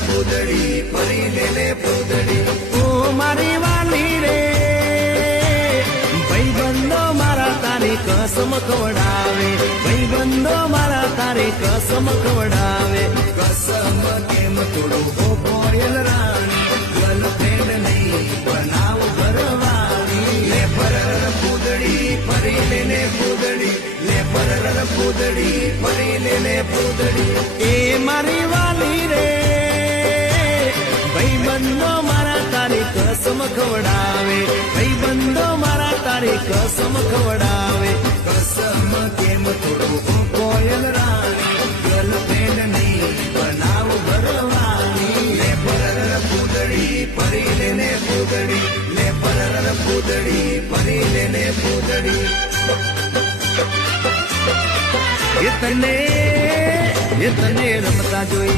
પૂદડી ફરી લે પૂદડી ઓ મારી વાલી રે ભાઈબંધો મારા તારી કસમ ખવડાવે ભાઈબંધો મારા તારી કસમ ખવડાવે કસમ કેમ તોડું હો કોયલ રાણી ગર્લફ્રેન્ડ નહીં બનાવ ઘરવાળી લે પરર પૂદડી ફરી લે પૂદડી લે પરર પૂદડી ફરી લે પૂદડી એ મારી વાલી રે ભાઈબંધો મારા તારી કસમ ખવડાવે ભાઈબંધો મારા તારી કસમ ખવડાવે કસમ કેમ તોડું હો કોયલ રાણી ગર્લફ્રેન્ડ નહીં બનાવ ઘરવાળી લે પરર પૂદડી ફરી લે પૂદડી લે પરર પૂદડી ફરી લે પૂદડી એ તને રમતા જોઈ